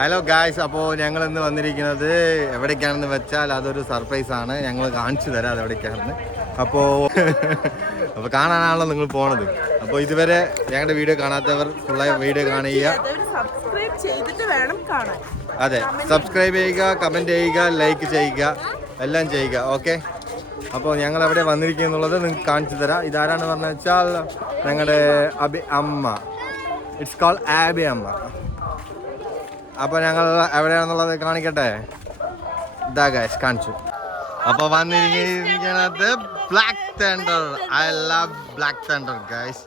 Hello guys അപ്പോൾ ഞങ്ങൾ ഇന്ന് വന്നിരിക്കുന്നത് എവിടേക്കാണെന്ന് വെച്ചാൽ അതൊരു സർപ്രൈസ് ആണ്. ഞങ്ങൾ കാണിച്ചു തരാം അത് എവിടേക്കാണെന്ന്. അപ്പോൾ അപ്പോൾ കാണാനാണല്ലോ നിങ്ങൾ പോണത്. അപ്പോൾ ഇതുവരെ ഞങ്ങളുടെ വീഡിയോ കാണാത്തവർ ഫുള്ളായി വീഡിയോ കാണുക. അതെ സബ്സ്ക്രൈബ് ചെയ്യുക കമന്റ് ചെയ്യുക ലൈക്ക് ചെയ്യുക എല്ലാം ചെയ്യുക. ഓക്കെ അപ്പോൾ ഞങ്ങൾ എവിടെ വന്നിരിക്കുക എന്നുള്ളത് നിങ്ങൾക്ക് കാണിച്ചു തരാം. ഇതാരാണെന്ന് പറഞ്ഞു വെച്ചാൽ ഞങ്ങളുടെ അബി അമ്മ. ഇറ്റ്സ് കോൾ ആബി അമ്മ. അപ്പോൾ ഞങ്ങൾ എവിടെയാണെന്നുള്ളത് കാണിക്കട്ടെ? ഇതാ ഗൈസ് കാണിച്ചു. അപ്പോൾ വന്നിരിക്കുന്നത് black thunder I love black thunder guys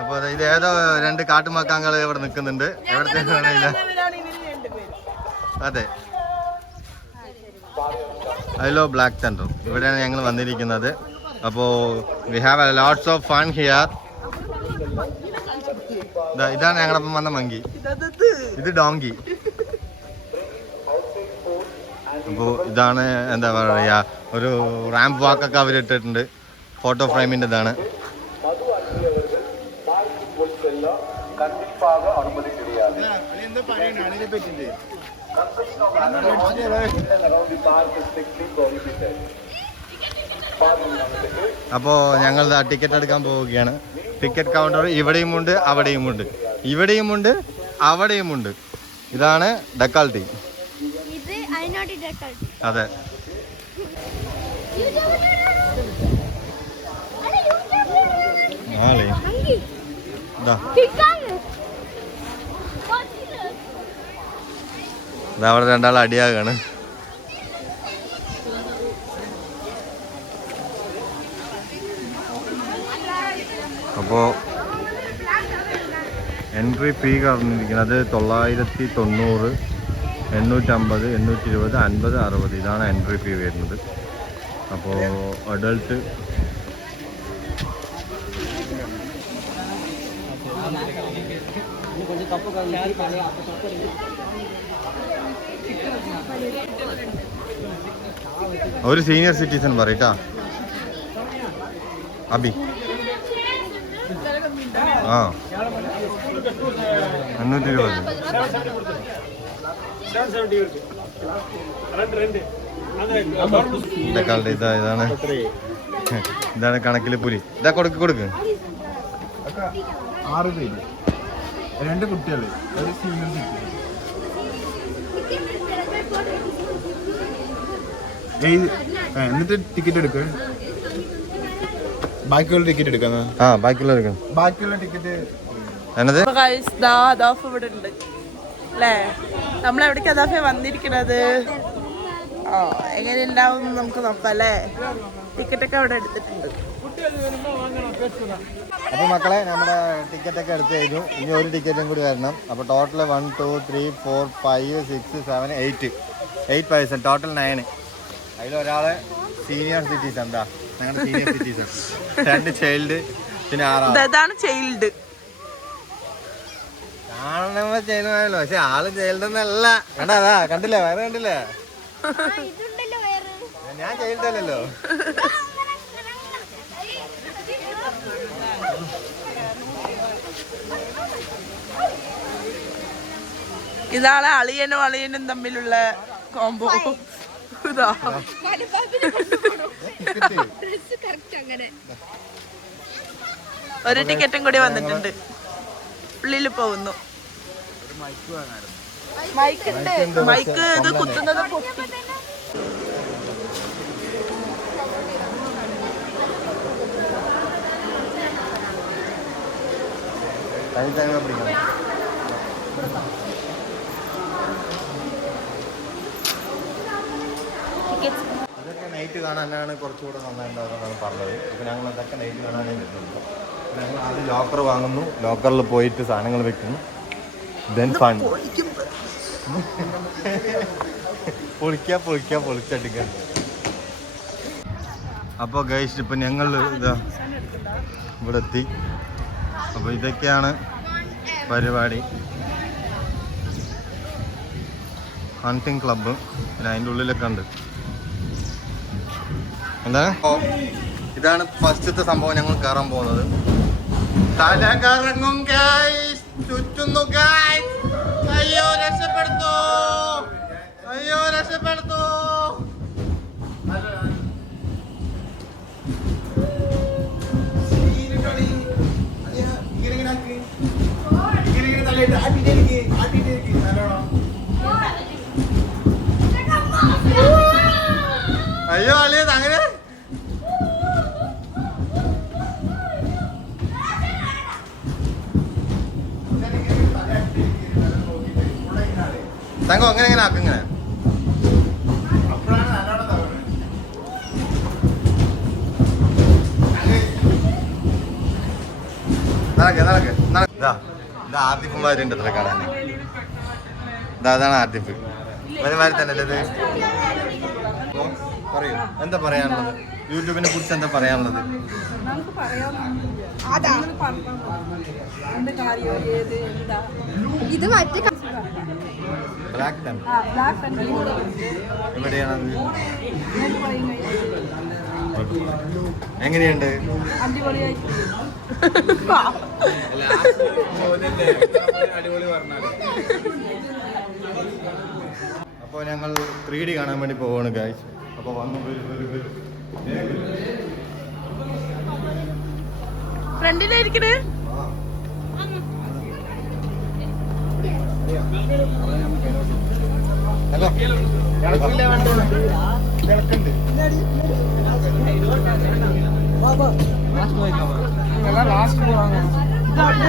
അപ്പോൾ ഇത് ഏതോ രണ്ട് കാട്ടുമക്കാങ്ങൾ ഇവിടെ നിൽക്കുന്നുണ്ട്. എവിടത്തെ അതെ. ഹലോ ബ്ലാക്ക് തണ്ടർ ഇവിടെയാണ് ഞങ്ങൾ വന്നിരിക്കുന്നത്. അപ്പോൾ we have a lots of fun here ഇതാണ് ഞങ്ങളപ്പം വന്ന മങ്കി. ഇത് ഡോങ്കി. അപ്പോൾ ഇതാണ് എന്താ പറയുക ഒരു റാമ്പ് വാക്കൊക്കെ അവർ ഇട്ടിട്ടുണ്ട്. ഫോട്ടോ ഫ്രെയിമിന്റെ ഇതാണ് അപ്പോ ഞങ്ങൾ ടിക്കറ്റ് എടുക്കാൻ പോവുകയാണ്. ടിക്കറ്റ് കൗണ്ടർ ഇവിടെയുമുണ്ട് അവിടെയുമുണ്ട്. ഇവിടെയുമുണ്ട് അവിടെയുമുണ്ട്. ഇതാണ് ഡക്കാൾട്ടി അതെ. ഇതാ. അവിടെ രണ്ടാൾ അടിയാകാണ്. അപ്പോൾ എൻട്രി ഫീ പറഞ്ഞിരിക്കുന്നത് തൊള്ളായിരത്തി തൊണ്ണൂറ് എണ്ണൂറ്റമ്പത് എണ്ണൂറ്റി ഇരുപത് അൻപത് അറുപത്. ഇതാണ് എൻട്രി ഫീ വരുന്നത്. അപ്പോൾ അഡൾട്ട് ഒരു സീനിയർ സിറ്റിസൺ പറയട്ടാ അബി. ആ. അഞ്ഞൂറ്റി ഇരുപത് ഇതൊക്കെ ഇതാ ഇതാണ്. ഇതാണ് കണക്കിലെ പുലി. ഇതാ കൊടുക്ക് കൊടുക്ക്. ആറ് പേര്. രണ്ട് കുട്ടികൾ ഒരു സീനിയർ സിറ്റിസൺ എന്നിട്ട് ടിക്കറ്റ് എടുക്കുക ബാക്കിയുള്ള ടിക്കറ്റ് എടുക്കുന്ന ആ ബാക്കിയുള്ള എടുക്കാം ബാക്കിയുള്ള ടിക്കറ്റ് എന്നത്? അതാഫ് ഇവിടെ ഉണ്ട്. അല്ലേ നമ്മൾ എവിടേക്ക് അതാഫെ വന്നിരിക്കണത്? ആ എങ്ങനെ ഉണ്ടാവും നമുക്ക് നോക്കാം അല്ലേ ടിക്കറ്റ് ഒക്കെ അവിടെ എടുത്തിട്ടുണ്ട്. അപ്പോൾ മക്കളെ നമ്മുടെ ടിക്കറ്റ് ഒക്കെ എടുത്തു കഴിഞ്ഞു. ഇനി ഒരു ടിക്കറ്റും കൂടി വരണം. അപ്പോൾ total one two three four five six seven eight eight person total nine അതിലൊരാൾ senior citizens എന്താ ഞങ്ങളുടെ സീനിയർ സിറ്റീസൺ രണ്ട് ചൈൽഡ് പിന്നെ ആറാം ഇത് ഇതാണ് ചൈൽഡ് കാണുമ്പോ ചെയ്യുന്നതല്ലോ പക്ഷെ ആൾ ചൈൽഡ് ഒന്നല്ല കണ്ടാ അതാ? കണ്ടില്ലേ? വേറെ കണ്ടില്ലേ? ഞാൻ ചൈൽഡ് അല്ലല്ലോ. ഇതാണ് അളിയനും അളിയനും തമ്മിലുള്ള കോംബോ ഇതാ. ഒരു ടിക്കറ്റും കൂടി വന്നിട്ടുണ്ട്. ഉള്ളിൽ പോകുന്നു. മൈക്ക് മൈക്ക് ഇത് കുത്തുന്നത് പിടിക്കണം? നൈറ്റ് കാണാനാണ് കുറച്ചുകൂടെ നന്നായിട്ടുണ്ടാവുന്നതാണ് പറഞ്ഞത്. അപ്പോൾ ഞങ്ങൾ അതൊക്കെ നൈറ്റ് കാണാനേ വരുന്നുള്ളൂ. ഞങ്ങൾ ആദ്യം ലോക്കർ വാങ്ങുന്നു. ലോക്കറിൽ പോയിട്ട് സാധനങ്ങൾ വെക്കുന്നു. ദെൻ ഫണ്ട് പൊളിക്കാൻ പൊളിക്കാൻ പൊളിച്ചടിക്കാൻ അപ്പോൾ ഗൈസ് ഇപ്പം ഞങ്ങൾ ഇതാ ഇവിടെ എത്തി അപ്പോൾ ഇതൊക്കെയാണ് പരിപാടി. ഹണ്ടിങ് ക്ലബ്ബ് പിന്നെ അതിന്റെ ഉള്ളിലൊക്കെ ഉണ്ട്. എന്താ ഇതാണ് ഫസ്റ്റത്തെ സംഭവം ഞങ്ങൾ കയറാൻ പോകുന്നത്. തല കറങ്ങും ഗൈസ് ചുറ്റുന്നു ഗൈസ് അയ്യോ രക്ഷപ്പെടുത്തു. അയ്യോ രക്ഷപ്പെടുത്തു. അയ്യോ അളിയത് അങ്ങനെ തങ്കോ അങ്ങനെ എങ്ങനെ ആക്കും ഇങ്ങനെ. നടക്ക് നടക്ക് ഇതാ ഇതാ ആർട്ടിഫുമാരുണ്ട് ഇത്ര കാണാൻ ഇതാ അതാണ് ആർട്ടിഫ് ഒരുമാതിരി തന്നെ അല്ലേ ഇത് പറയൂ. എന്താ പറയാനുള്ളത്? യൂട്യൂബിനെ കുറിച്ച് എന്താ പറയാനുള്ളത്? ഇത് മറ്റേ ബ്ലാക്ക് ആൻഡ് എവിടെയാണത് എങ്ങനെയുണ്ട്? അപ്പോൾ ഞങ്ങൾ ത്രീ ഡി കാണാൻ വേണ്ടി പോവാണ് ഗായ്സ് അപ്പോൾ വന്നു വരൂ, വരൂ, വരൂ. ഫ്രണ്ടിലായിരിക്കണേ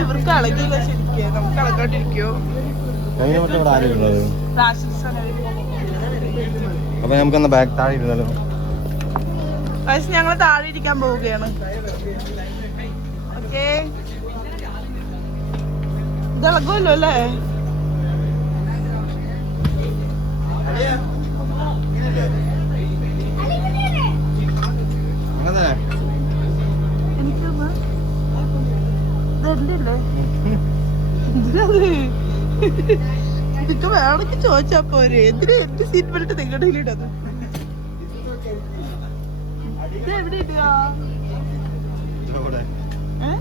ഇവർക്ക് നമുക്ക് അപ്പോൾ നമുക്കൊന്ന് ബാക്ക് താഴെ ഇരുന്നല്ലോ ഞങ്ങൾ താഴെ ഇരിക്കാൻ പോവുകയാണ്. ഓക്കേ ഇതളകുമല്ലോ അല്ലേ? ഇതൊക്കെ വേണമെങ്കിൽ ചോദിച്ചാ പോരെ. എന്തിനാ എന്റെ സീറ്റ് ബെൽറ്റ് നിങ്ങളുടെ ഇടത് ഇത് എവിടെ ഇടുക ഇവിടെ ഏ?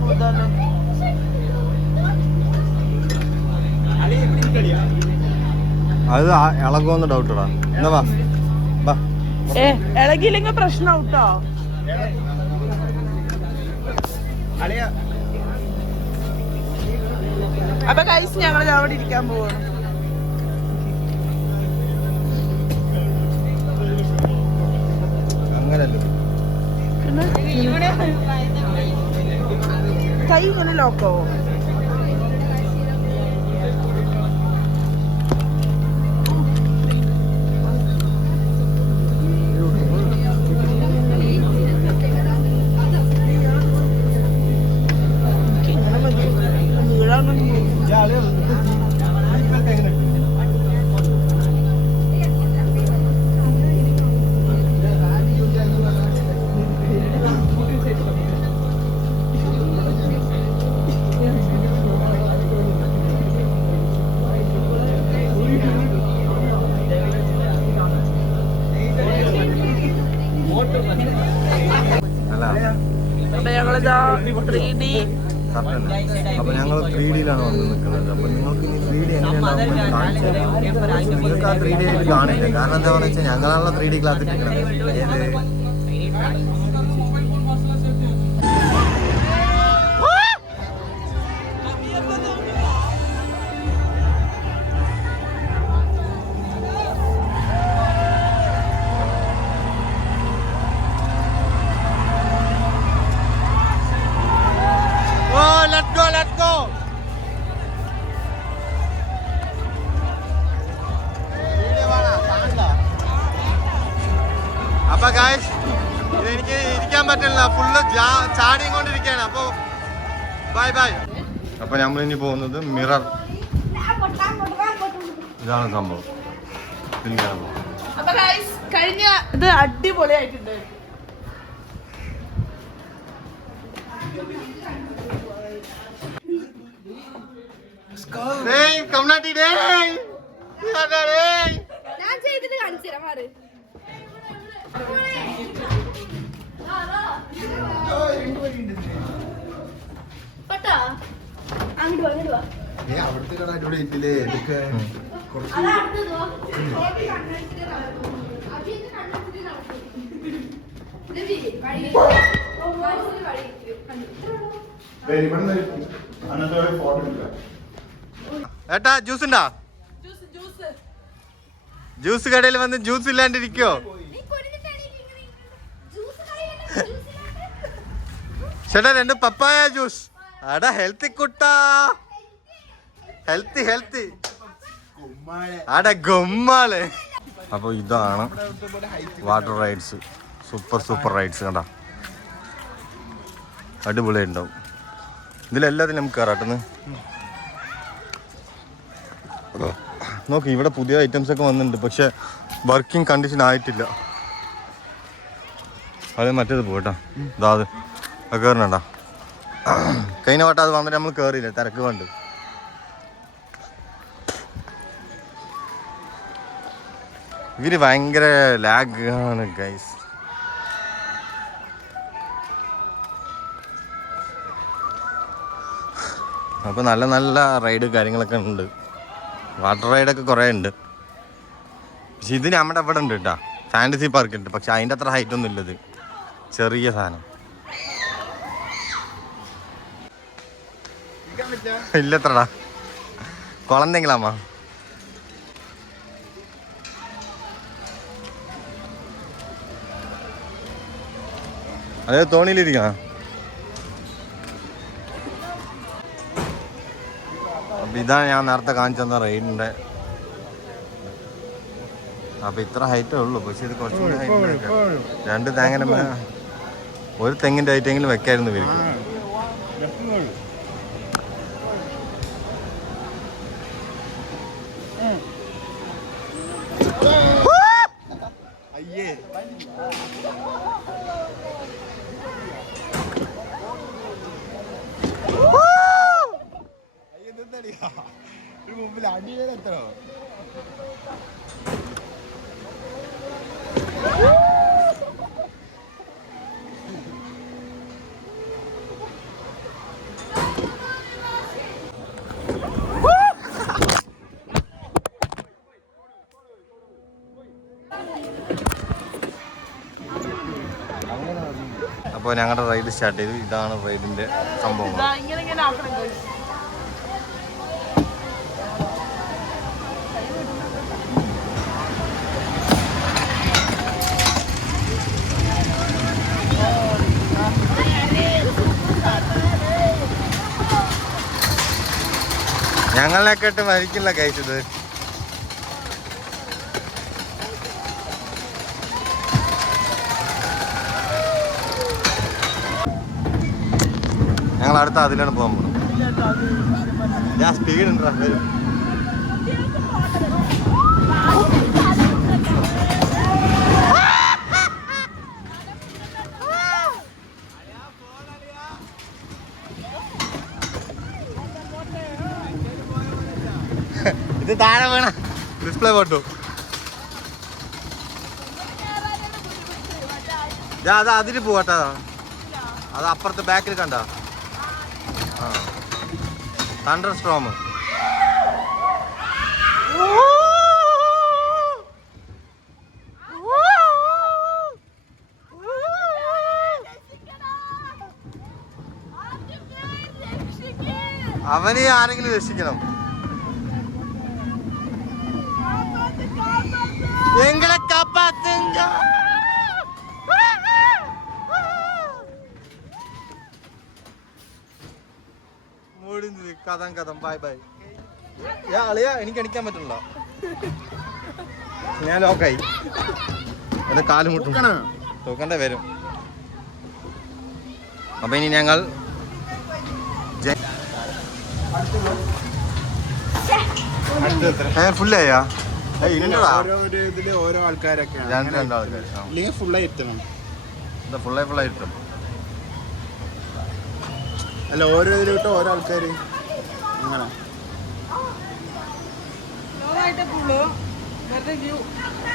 ഓ, ഇതാല്ലേ. അത് ഇളകുമെന്ന് ഡൗട്ടടാ എന്നാ വാ. വാ. ഏ ഇളകിയില്ലെങ്കിൽ പ്രശ്നം കേട്ടോ അപ്പൊ കൈസ് ഞങ്ങൾ അവിടെ ഇരിക്കാൻ പോവാണ്. കൈ ഇങ്ങനെ ലോക്കോ ത്രീ ഡി അപ്പൊ ഞങ്ങൾ ത്രീ ഡിയിലാണ് വന്ന് നിൽക്കുന്നത്. അപ്പൊ നിങ്ങൾക്ക് ഇനി ത്രീ ഡി എങ്ങനെയാണ് കാണിച്ചു. നിങ്ങൾക്ക് ആ ത്രീ ഡി ആയിട്ട് കാണില്ല. കാരണം എന്താണെന്ന് വെച്ചാൽ ഞങ്ങളാണല്ലോ ത്രീ ഡി ക്ലാസ് ഇട്ടിരിക്കുന്നത് ഏത്? Bye bye. അപ്പൊ നമ്മൾ ഇനി പോകുന്നത് മിറർ. ഇതാണ് സംഭവം. കഴിഞ്ഞ ഇത് അടിപൊളിയായിട്ടുണ്ട്. ഇതാ ഡേയ്. ഞാൻ ചെയ്തിട്ട് കാണിച്ചു തരാം മാറി. പട്ടാ അങ്ങോട്ട് വാ അങ്ങോട്ട് വാ അവിടുത്തെ കട അടിപൊളി ഇല്ലേ ഇതൊക്കെ കുറച്ച് അത് അടുത്തതോ അന്നത്തെ ഫോട്ടോ എടുക്കാം ഏട്ടാ ജ്യൂസ് ഉണ്ടാ? ജ്യൂസ് കടയിൽ വന്ന് ജ്യൂസ് ഇല്ലാണ്ടിരിക്കോ ചേട്ടാ രണ്ട് പപ്പായ ജ്യൂസ് അടാ ഹെൽത്തി കുട്ടാ. ഹെൽത്തി ഹെൽത്തി അടാ ഗമ്മാൾ. അപ്പൊ ഇതാണ് water rides super super rides കണ്ട. അടിപൊളിയുണ്ടാവും ഇതിലെല്ലാത്തിനും നമുക്ക് കയറാട്ടെന്ന് നോക്ക് ഇവിടെ പുതിയ ഐറ്റംസ് ഒക്കെ വന്നിട്ടുണ്ട്. പക്ഷെ വർക്കിംഗ് കണ്ടീഷൻ ആയിട്ടില്ല. അത് മറ്റേത് പോകട്ടോ ഇതാ അത്. കയറണണ്ടാ കയറണണ്ട കഴിഞ്ഞ വട്ടം അത് വന്നിട്ട് നമ്മൾ കയറിയില്ല തിരക്ക് കണ്ട്. ഇവർ ഭയങ്കര ലാഗ് ആണ് ഗൈസ് അപ്പോൾ നല്ല നല്ല റൈഡ് കാര്യങ്ങളൊക്കെ ഉണ്ട്. വാട്ടർ റൈഡൊക്കെ കുറേ ഉണ്ട്. പക്ഷെ ഇത് നമ്മുടെ അവിടെ ഉണ്ട് കേട്ടോ ഫാന്റസി പാർക്ക് ഉണ്ട്. പക്ഷെ അതിന്റെ അത്ര ഹൈറ്റ് ഒന്നും ഇല്ലത് ചെറിയ സാധനം. ഇല്ലത്രടാ. കുളന്തെങ്കിലാമ്മ. അതെ തോണിയിലിരിക്കണം അപ്പൊ ഇതാണ് ഞാൻ നേരത്തെ കാണിച്ചു തന്ന റെയിനിന്റെ. അപ്പൊ ഇത്ര ഹൈറ്റേ ഉള്ളൂ. പക്ഷെ ഇത് കുറച്ചുകൂടി ഹൈറ്റ് രണ്ട് തേങ്ങനെ ഒരു തെങ്ങിന്റെ ഹൈറ്റെങ്കിലും വെക്കായിരുന്നു ഇവർക്ക്. ഒരു മുമ്പിൽ അടിയിലെത്തണോ അപ്പോൾ ഞങ്ങളുടെ റൈഡ് സ്റ്റാർട്ട് ചെയ്തു. ഇതാണ് റൈഡിന്റെ സംഭവം. ഞങ്ങളെക്കെട്ട് മരിക്കില്ല കഴിച്ചത് ഞങ്ങൾ അടുത്ത അതിലാണ് പോകാൻ പോകുന്നത് ഞാൻ സ്പീഡ് ഉണ്ട് ഇത് താഴെ വേണം. ഡിസ്പ്ലേ പോട്ടു. അതാ അത് അതിന് പോവാട്ടാ. അത് അപ്പുറത്തെ ബാക്കിൽ കണ്ട? തണ്ടർ സ്ട്രോം അവനെ ആരെങ്കിലും രക്ഷിക്കണം. മുടിഞ്ഞത് കഥം. ബൈ ബൈ യാ അളിയാ എനിക്ക് അടിക്കാൻ പറ്റില്ല ഞാൻ ലോക്കായി എന്റെ കാൽ മുട്ടും. തൂക്കണ്ട വരും. അപ്പൊ ഇനി ഞങ്ങൾ ഫുള്ളായാ ഇല്ലടാ. ഓരോ ഇതിൽ ഓരോ ആൾക്കാരൊക്കെ രണ്ട് രണ്ടാൾക്കാർ ഇല്ലെങ്കിൽ ഫുള്ളായി എത്തണം. എന്താ ഫുള്ളായി ഫുള്ളായി ഇട്ടും അല്ല ഓരോ ഇതിലോട്ട് ഓരോ ആൾക്കാര്. അങ്ങനെ.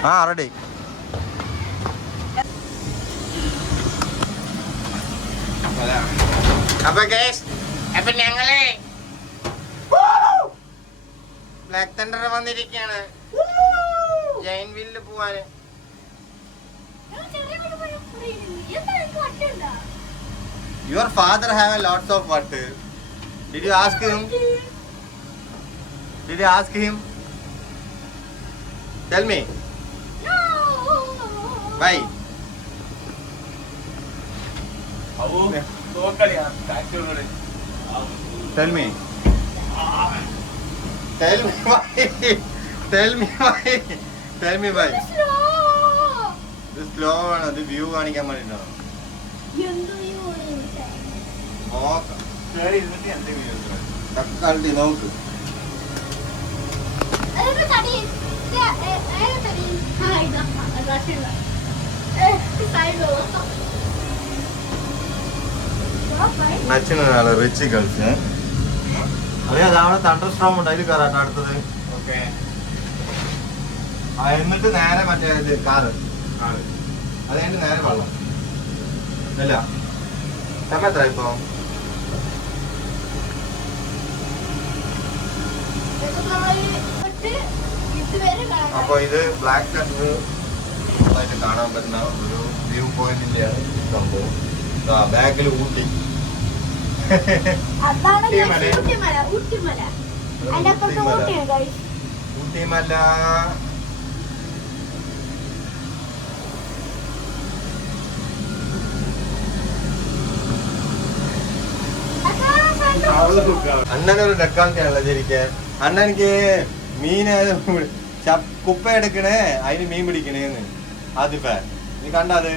ആ റെഡി അപ്പൊ കേസ് അപ്പൊ ഞങ്ങളെ ബ്ലാക്ക് തണ്ടർ വന്നിരിക്കാണ്. ജൈൻ വീലിൽ പോവാന്. Your father have a lots of what did you ask him did you ask him tell me bye tell me tell me bye tell me bye tell me bye ഇത് slow ആണ് അത് view കാണിക്കാൻ വേണ്ടിയിട്ടാണ് നോക്കാം തക്കാളി നോക്ക് നച്ചിനാണ് rich girls അതെ അത് അവിടെ തണ്ടർ സ്ട്രോം ഉണ്ട് അതിൽ കയറാട്ടോ അടുത്തത്. ഓക്കെ. എന്നിട്ട് നേരെ മറ്റേ ഇത് കാറ്. അത് കഴിഞ്ഞ് നേരെ വെള്ളം. അല്ല. സമയം എത്ര ഇപ്പൊ? അപ്പൊ ഇത് ബ്ലാക്ക് കണ്ടർ ആയിട്ട് കാണാൻ പറ്റുന്ന ഒരു വ്യൂ പോയിന്റിന്റെ സംഭവം. ബാക്കിൽ ഊട്ടി. ഊട്ടിമല. അണ്ണനൊരു ഡക്കാലിറ്റിയാണല്ലോ ശരിക്കും അണ്ണനിക്ക് ചപ്പ് കുപ്പ എടുക്കണേ അതിന് മീൻ പിടിക്കണേന്ന്. അതിപ്പ നീ കണ്ടത്